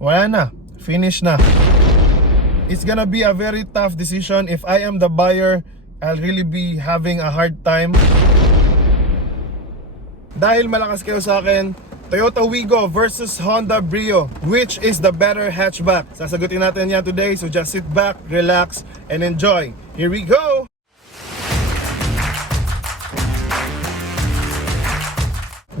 wala na, finish na. It's gonna be a very tough decision. If I am the buyer, I'll really be having a hard time. Dahil malakas kayo sa akin, Toyota Wigo versus Honda Brio, which is the better hatchback? Sasagutin natin yan today, so just sit back, relax, and enjoy. Here we go!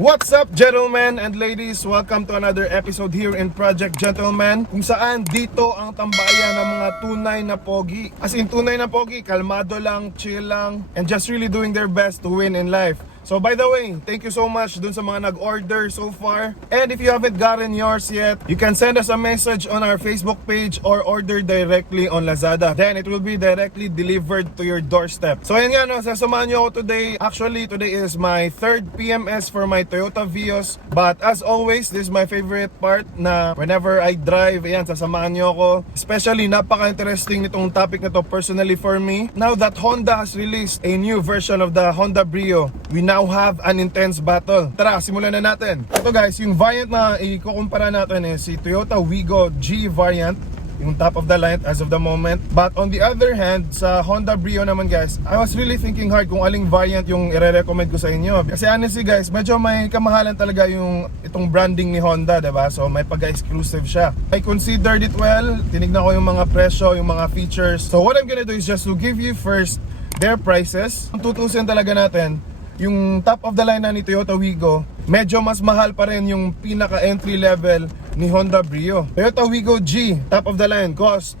What's up, gentlemen and ladies? Welcome to another episode here in Project Gentleman, kung saan dito ang tambayan ng mga tunay na pogi. As in tunay na pogi, kalmado lang, chill lang, and just really doing their best to win in life. So by the way, thank you so much dun sa mga nag-order so far. And if you haven't gotten yours yet, you can send us a message on our Facebook page or order directly on Lazada. Then it will be directly delivered to your doorstep. So ayan nga, no, sasamahan nyo ako today. Actually, today is my third PMS for my Toyota Vios. But as always, this is my favorite part na whenever I drive, ayan, sasamahan nyo ako. Especially, napaka-interesting nitong topic na to personally for me. Now that Honda has released a new version of the Honda Brio, we now have an intense battle. Tara, simulan na natin. Ito guys, yung variant na ikukumpara natin is si Toyota Wigo G variant, yung top of the line as of the moment. But on the other hand, sa Honda Brio naman guys, I was really thinking hard kung aling variant yung i-recommend ko sa inyo. Kasi honestly guys, medyo may kamahalan talaga yung itong branding ni Honda, diba? So may pagka-exclusive siya. I considered it well, tinignan ko yung mga presyo, yung mga features. So what I'm gonna do is just to give you first their prices. Ang tutusin talaga natin, yung top of the line na ni Toyota Wigo, medyo mas mahal pa rin yung pinaka entry level ni Honda Brio. Toyota Wigo G, top of the line, cost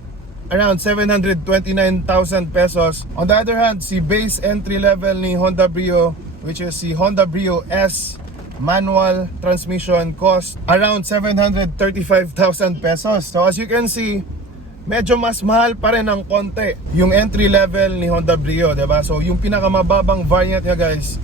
around 729,000 pesos. On the other hand, si base entry level ni Honda Brio, which is si Honda Brio S manual transmission, cost around 735,000 pesos. So as you can see, medyo mas mahal pa rin ng konti yung entry level ni Honda Brio, diba? So yung pinakamababang variant niya guys,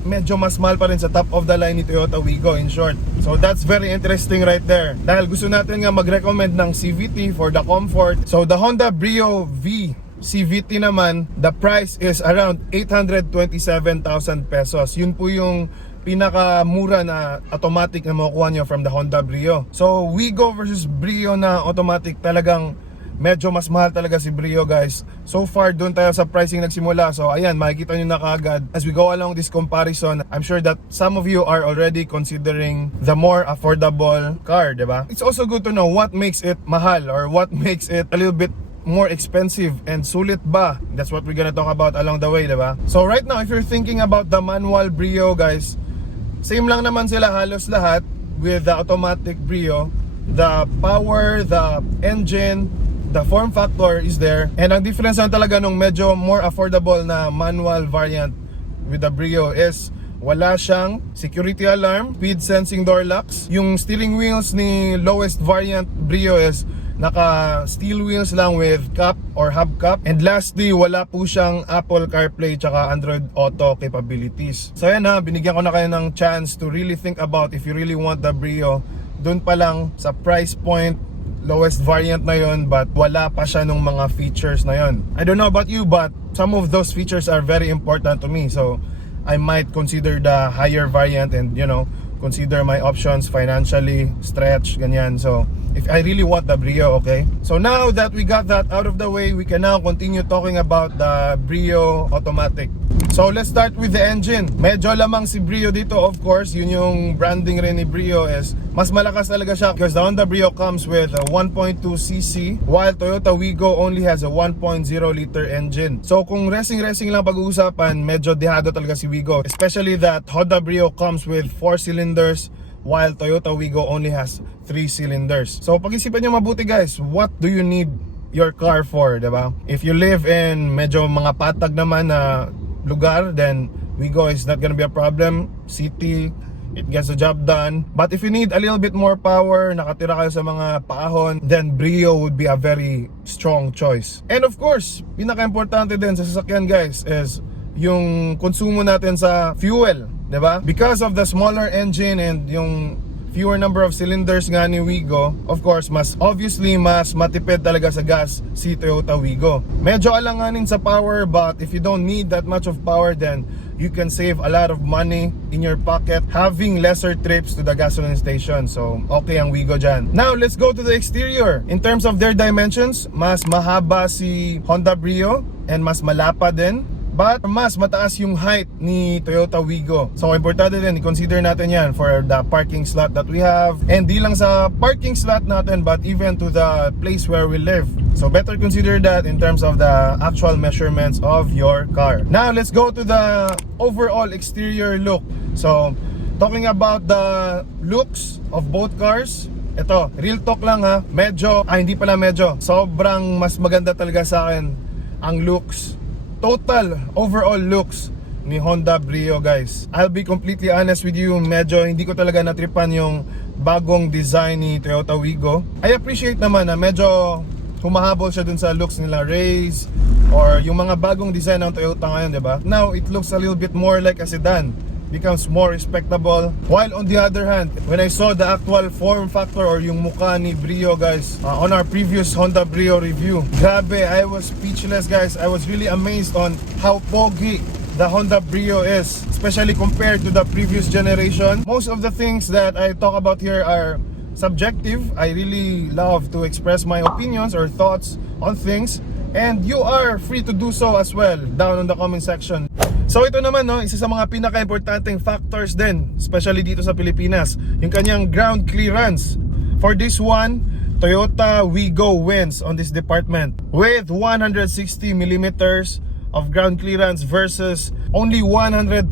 medyo mas mahal pa rin sa top of the line ni Toyota Wigo, in short. So that's very interesting right there. Dahil gusto natin nga mag-recommend ng CVT for the comfort. So the Honda Brio V CVT naman, the price is around 827,000 pesos. Yun po yung pinakamura na automatic na makukuha nyo from the Honda Brio. So Wigo versus Brio na automatic, talagang medyo mas mahal talaga si Brio guys. So far doon tayo sa pricing nagsimula. So ayan, makikita nyo na kaagad as we go along this comparison. I'm sure that some of you are already considering the more affordable car, diba? It's also good to know what makes it mahal or what makes it a little bit more expensive, and sulit ba? That's what we're gonna talk about along the way, diba? So right now, if you're thinking about the manual Brio guys, same lang naman sila halos lahat with the automatic Brio. The power, the engine, the form factor is there. And ang difference lang talaga nung medyo more affordable na manual variant with the Brio is wala siyang security alarm, speed sensing door locks. Yung steering wheels ni lowest variant Brio is naka steel wheels lang with cup or hubcap. And lastly, wala po siyang Apple CarPlay tsaka Android Auto capabilities. So yan ha, binigyan ko na kayo ng chance to really think about if you really want the Brio. Doon pa lang sa price point, lowest variant na yon, but wala pa siya nung mga features na yon. I don't know about you, but some of those features are very important to me. So I might consider the higher variant and consider my options financially, stretch, ganyan. So if I really want the Brio, okay? So now that we got that out of the way, we can now continue talking about the Brio Automatic. So let's start with the engine. Medyo lamang si Brio dito, of course. Yun yung branding rin ni Brio, is mas malakas talaga siya because the Honda Brio comes with a 1.2cc while Toyota Wigo only has a 1.0 liter engine. So kung racing lang pag-uusapan, medyo dehado talaga si Wigo, especially that Honda Brio comes with 4 cylinders while Toyota Wigo only has 3 cylinders. So pag-isipan nyo mabuti guys, what do you need your car for, diba? If you live in medyo mga patag naman na lugar, then Wigo is not gonna be a problem. City, it gets the job done. But if you need a little bit more power, nakatira kayo sa mga paahon, then Brio would be a very strong choice. And of course, pinaka-importante din sa sasakyan guys is yung konsumo natin sa fuel, diba? Because of the smaller engine and yung fewer number of cylinders nga ni Wigo, of course, mas matipid talaga sa gas si Toyota Wigo. Medyo alanganin sa power, but if you don't need that much of power, then you can save a lot of money in your pocket having lesser trips to the gasoline station. So okay ang Wigo dyan. Now let's go to the exterior. In terms of their dimensions, mas mahaba si Honda Brio and mas malapa din. But mas mataas yung height ni Toyota Wigo. So importante din, i-consider natin yan for the parking slot that we have. And di lang sa parking slot natin, but even to the place where we live. So better consider that in terms of the actual measurements of your car. Now let's go to the overall exterior look. So talking about the looks of both cars, ito, real talk lang ha, hindi pala medyo, sobrang mas maganda talaga sa akin ang looks, total overall looks ni Honda Brio, guys. I'll be completely honest with you, medyo hindi ko talaga natripan yung bagong design ni Toyota Wigo. I appreciate naman na medyo humahabol siya dun sa looks nila Race or yung mga bagong design ng Toyota ngayon, diba? Now it looks a little bit more like a sedan, becomes more respectable. While on the other hand, when I saw the actual form factor or yung mukha ni Brio, guys, on our previous Honda Brio review, grabe, I was speechless, guys. I was really amazed on how pogi the Honda Brio is, especially compared to the previous generation. Most of the things that I talk about here are subjective. I really love to express my opinions or thoughts on things, and you are free to do so as well down in the comment section. So ito naman, no, isa sa mga pinaka-importanteng factors din, especially dito sa Pilipinas, yung kanyang ground clearance. For this one, Toyota Wigo wins on this department with 160 millimeters of ground clearance versus only 137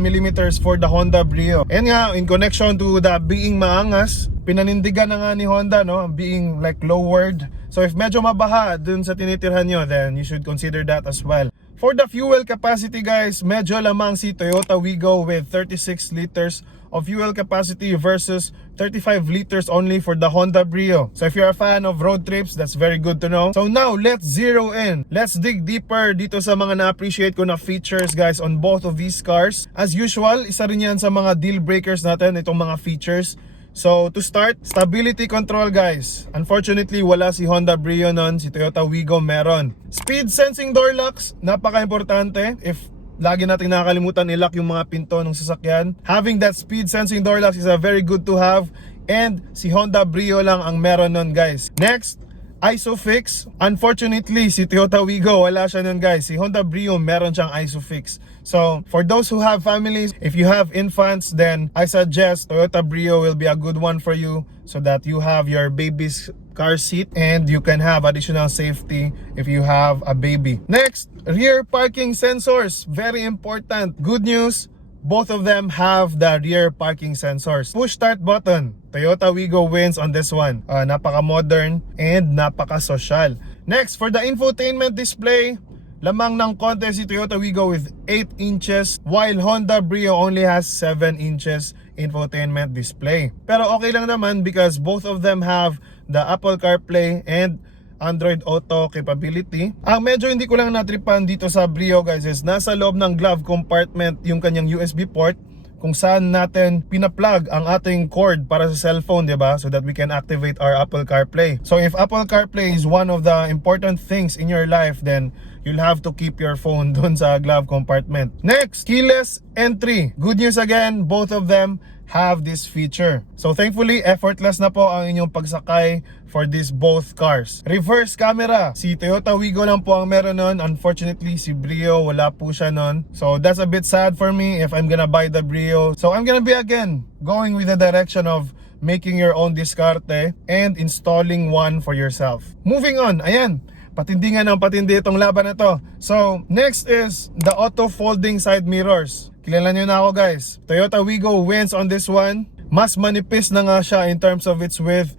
millimeters for the Honda Brio. And nga, in connection to the being maangas, pinanindigan na nga ni Honda, no, being like lowered. So if medyo mabaha dun sa tinitirhan nyo, then you should consider that as well. For the fuel capacity, guys, medyo lamang si Toyota Wigo with 36 liters of fuel capacity versus 35 liters only for the Honda Brio. So if you're a fan of road trips, that's very good to know. So now, let's zero in. Let's dig deeper dito sa mga na-appreciate ko na features, guys, on both of these cars. As usual, isa rin yan sa mga deal breakers natin, itong mga features. So to start, stability control, guys. Unfortunately, wala si Honda Brio nun, si Toyota Wigo meron. Speed sensing door locks, napaka-importante. If lagi natin nakakalimutan i-lock yung mga pinto ng sasakyan, having that speed sensing door locks is a very good to have. And si Honda Brio lang ang meron nun, guys. Next, ISOFIX. Unfortunately, si Toyota Wigo wala siya nun, guys. Si Honda Brio meron siyang ISOFIX. So for those who have families, if you have infants, then I suggest Toyota Brio will be a good one for you, so that you have your baby's car seat and you can have additional safety if you have a baby. Next, rear parking sensors, very important. Good news, both of them have the rear parking sensors. Push start button, Toyota Wigo wins on this one. Napaka-modern and napaka-social. Next, for the infotainment display, lamang ng konti si Toyota Wigo with 8 inches, while Honda Brio only has 7 inches infotainment display. Pero okay lang naman because both of them have the Apple CarPlay and Android Auto capability. Ang medyo hindi ko lang natripan dito sa Brio, guys, is nasa loob ng glove compartment yung kanyang USB port, kung saan natin pinaplug ang ating cord para sa cellphone, diba? So that we can activate our Apple CarPlay. So if Apple CarPlay is one of the important things in your life, then you'll have to keep your phone dun sa glove compartment. Next, keyless entry. Good news again, both of them have this feature. So thankfully, effortless na po ang inyong pagsakay for these both cars. Reverse camera, si Toyota Wigo lang po ang meron nun. Unfortunately, si Brio wala po siya nun. So that's a bit sad for me if I'm gonna buy the Brio. So I'm gonna be again going with the direction of making your own diskarte and installing one for yourself. Moving on, ayan, patindi nga ng patindi itong laban na to. So next is the auto folding side mirrors. Kilala nyo na ako, guys. Toyota Wigo wins on this one. Mas manipis na nga siya in terms of its width.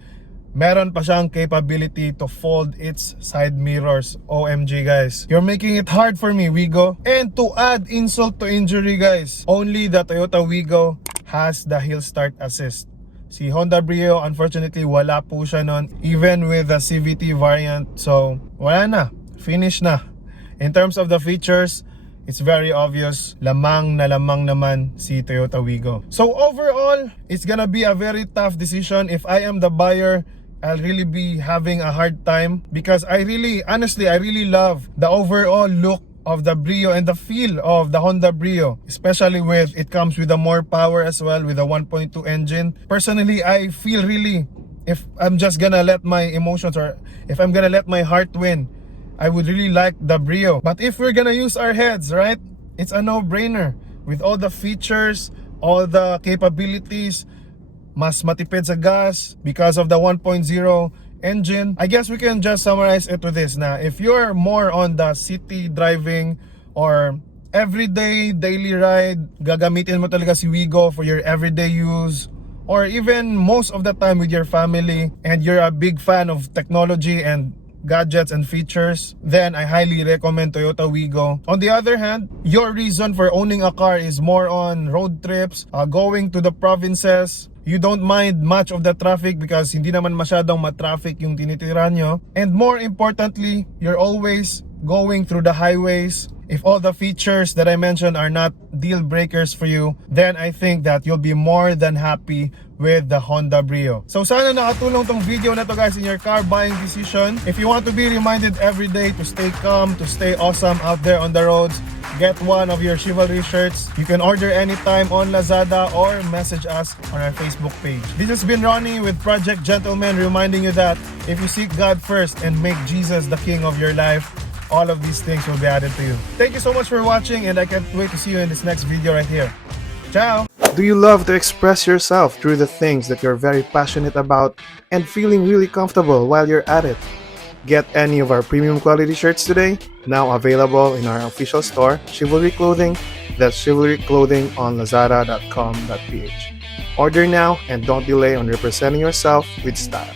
Meron pa siyang capability to fold its side mirrors. OMG, guys. You're making it hard for me, Wigo. And to add insult to injury, guys, only the Toyota Wigo has the hill start assist. Si Honda Brio, unfortunately, wala po siya nun, even with the CVT variant. So, wala na. Finish na. In terms of the features, it's very obvious, lamang naman si Toyota Wigo. So overall, it's gonna be a very tough decision. If I am the buyer, I'll really be having a hard time because honestly, I really love the overall look of the Brio and the feel of the Honda Brio, especially with it comes with a more power as well with a 1.2 engine. Personally, I feel really, if I'm just gonna let my emotions or if I'm gonna let my heart win, I would really like the Brio. But if we're gonna use our heads, right, it's a no-brainer. With all the features, all the capabilities, mas matipid sa gas because of the 1.0 engine. I guess we can just summarize it with this na if you're more on the city driving or everyday daily ride, gagamitin mo talaga si Wigo for your everyday use, or even most of the time with your family and you're a big fan of technology and gadgets and features, then I highly recommend Toyota Wigo. On the other hand, your reason for owning a car is more on road trips, going to the provinces. You don't mind much of the traffic because hindi naman masyadong matraffic yung tinitira nyo. And more importantly, you're always going through the highways. If all the features that I mentioned are not deal breakers for you, then I think that you'll be more than happy with the Honda Brio. So sana nakatulong tong video na to guys in your car buying decision. If you want to be reminded every day to stay calm, to stay awesome out there on the roads, get one of your Chivalry shirts. You can order anytime on Lazada or message us on our Facebook page. This has been Ronnie with Project Gentleman, reminding you that if you seek God first and make Jesus the King of your life, all of these things will be added to you. Thank you so much for watching, and I can't wait to see you in this next video right here. Ciao! Do you love to express yourself through the things that you're very passionate about and feeling really comfortable while you're at it? Get any of our premium quality shirts today, now available in our official store, Chivalry Clothing. That's Chivalry Clothing on lazada.com.ph. Order now and don't delay on representing yourself with style.